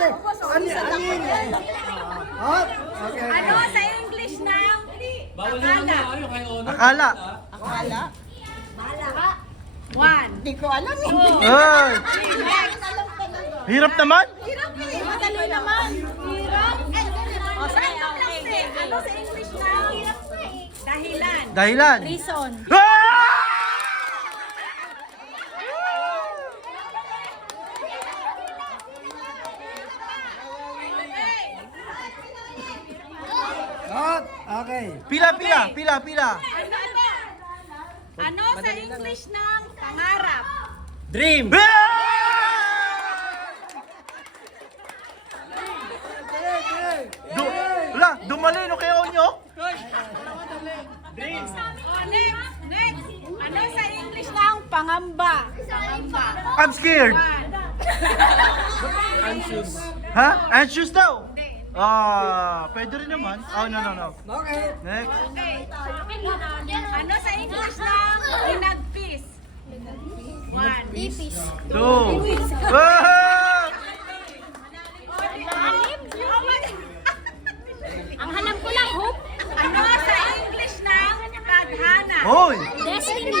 okay. Okay. Ano sa English ng akala? Akala. Akala? One. Hindi ko alam eh. Ay! Next. Hirap naman? Hirap eh. Madali naman. Hirap. O, random lang din. Ano sa English ng dahilan? Dahilan. Reason. Cut. Okay. Pila. Ano sa English ng pangarap? Dream. Dumali no kayo nyo? Next. Ano sa English ng pangamba? Pangamba. I'm scared. One. Ha? Anxious daw? Pwede rin naman. Oh, no. Okay. Next. Okay. Ano sa English ng pinagpis? One. Two. Ah! Ang hanap ko lang, hope. Ano sa English ng tadhana? Hoy! Destiny.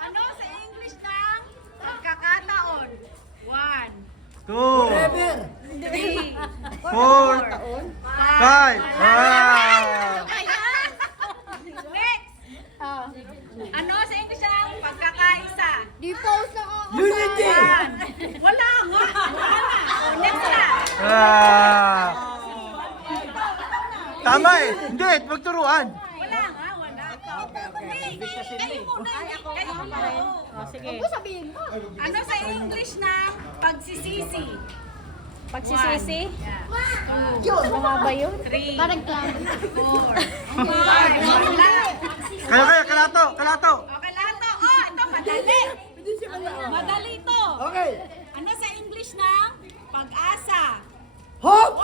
Ano sa English ng pagkakataon? One. Two. Never. Three. 4. 5. Next. Ano sa English ng pagkakaisa? Di post ako. Unity. One. Wala nga. O, next na. Tama eh. Hindi, magturuan. Wala nga, wala. Kayo muna. Kayo muna. Sige. Huwag mo sabihin mo. Ano sa English ng pagsisisi? Pagsisisi? Yeah. Tama ba yun? Three. Parang clown. 4. 5. Wala. Kaya, kalato. Okay, lahat to. Oh, ito madali. Madali to. Okay. Ano sa English ng pag-asa? Hope.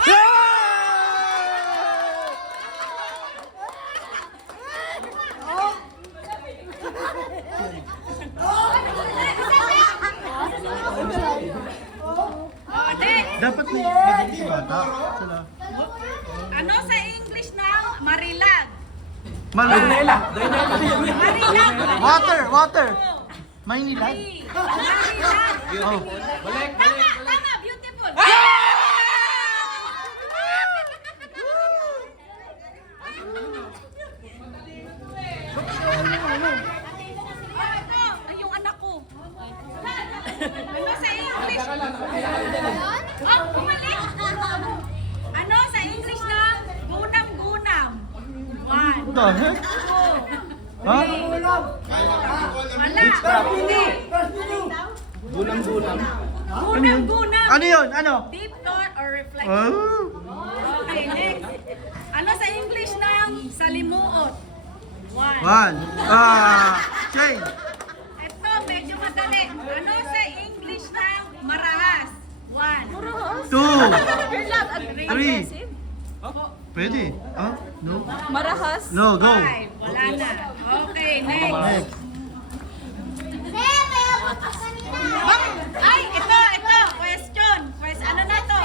Oh, next. Dapat may madali si bata. Sila. Ano sa English ng marilag? Malayla. Marilag. Water. Maynila. Marilag. Oh. Tama, beautiful. Ito, yung anak ko. Ano sa English? Oh, bumalik. Ano sa English ng gunam-gunam? One, What the heck? two, Ha? wala. Hindi. Gunam-gunam. Ano yun? Ano? Deep thought or reflection? Oh. Okay, next. Ano sa English ng salimuot? One. 1. Change. Ito, medyo madali. Ano sa English ng marahas? One. 2. 3. Pwede. No? Marahas. No, go. Five. Wala na. Okay, next. Next. Ay, ito. Question. Ano na to?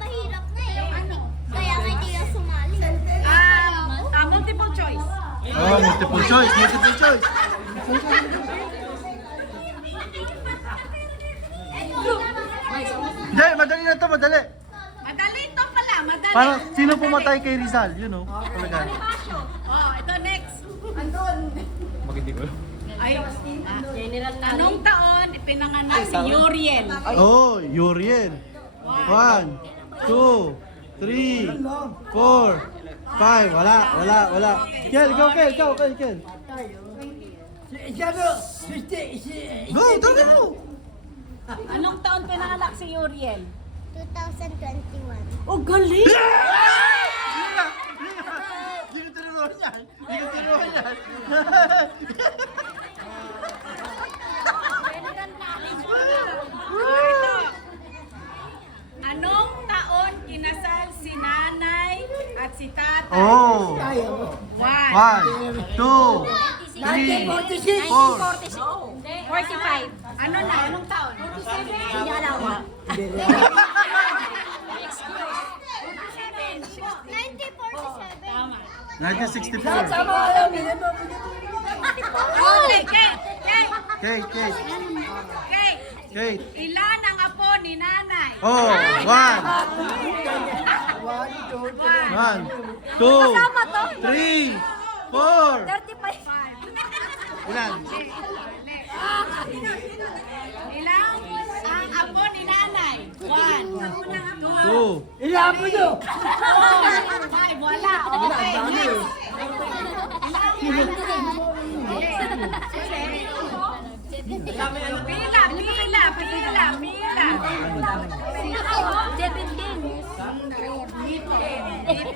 Mahirap na yung ano. Kaya hindi na sumali. Multiple choice. Multiple choice. Hindi, madali na to, madali. Madali to pala. Madali. Parang, sino pumatay kay Rizal? You know? Talaga. Oh, ito next. Bakit di ko? Ay, anong taon pinanganak si Uriel? Oh, Uriel. 1, 2, 3, 4, 5. Wala. Kel, go, Kel. Go, tawag mo. Anong taon pinanganak si Uriel? 2021. Oh, galing! Hindi ko tinuruan yan. Ito. Anong taon kinasal si nanay at si tatay tatay. Oh. 1, 2, 3, 4. 45. Ano na? Anong taon? 47. Hindi niya alam. 1947. 1964. Okay, Kate. Kate, Kate, Kate. Kate. Ilan ang apo ni nanay? Oh, 1, 2, 3, 4. 35. Ilan? Ilang ang apo ni nanay? 1, 2, 2. Ilan mo nyo? Ay, wala. Okay, next.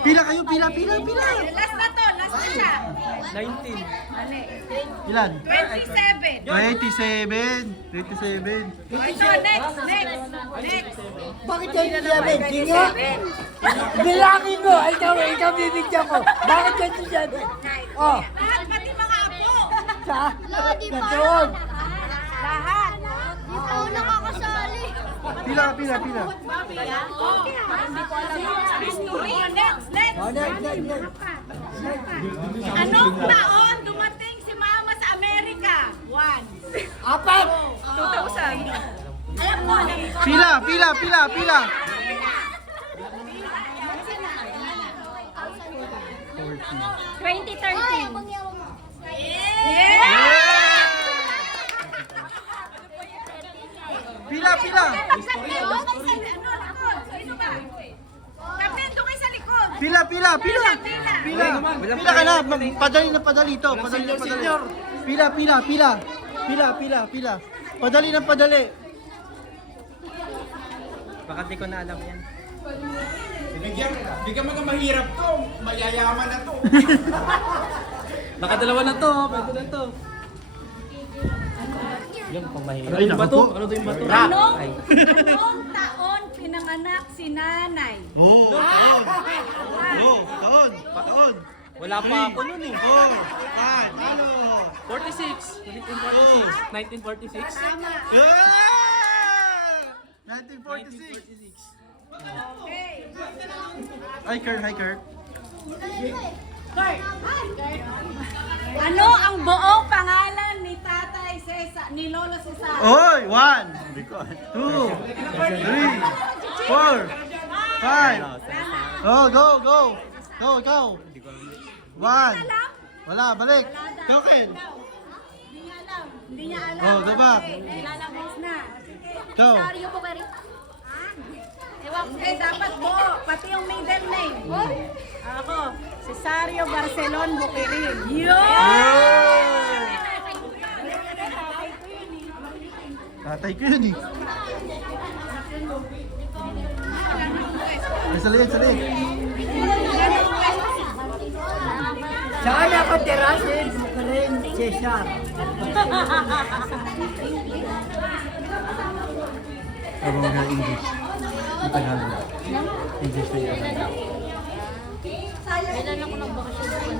Pila kayo, pila. Last na to, last na siya. 19. Ilan? 27. 27. Ito, next. Bakit kayo nilabin? Singa? Bilangin mo! Ikaw bibigyan ko. Bakit kayo nilabin? Oh, Lahat, pati mga apo. sa? Lodi pa. Natoon. Lahat. Di pa ako nakakasali. Pila. History. Next. Oh, next. Anong taon dumating si Mama sa Amerika? 1. Apat! 2000. Alam mo. Pila. 2013. Pila. Pila ka na. Padali to. Pila. Padali. Baka di ko na alam yan. Bigyan mo na mahirap to. Mayayaman na to. Nakadalawa na to. Pwede na to. Yung pang mahirap. Ay, naku po. Ano to yung bato? Anong taon pinanganak si nanay? Oh, taon. Pataon. Wala pa ako nun eh. 4, 5, ano? 46. 1946. 1946. Tama. 1946. Okay. Hi, Kurt. Ano ang buong pangalan ni Tatay Cesar, ni Lolo Cesar? Oy, 1, 2, 3, 4, 5. Oh, go. Go. 1. Wala, balik. Token. Hindi niya alam. Oh, go back. Okay, lalabas na. Go. Mario po kari. Dapat buo, pati yung middle name. Ako, Cesario Barcelon Bukirin. Tatay ko yun eh. Ay, sali. Saan ako tirasin? Bukarin, Cesar. Ako mag-English. Tagalog. English na yun. Kailan ako nagbakasyon?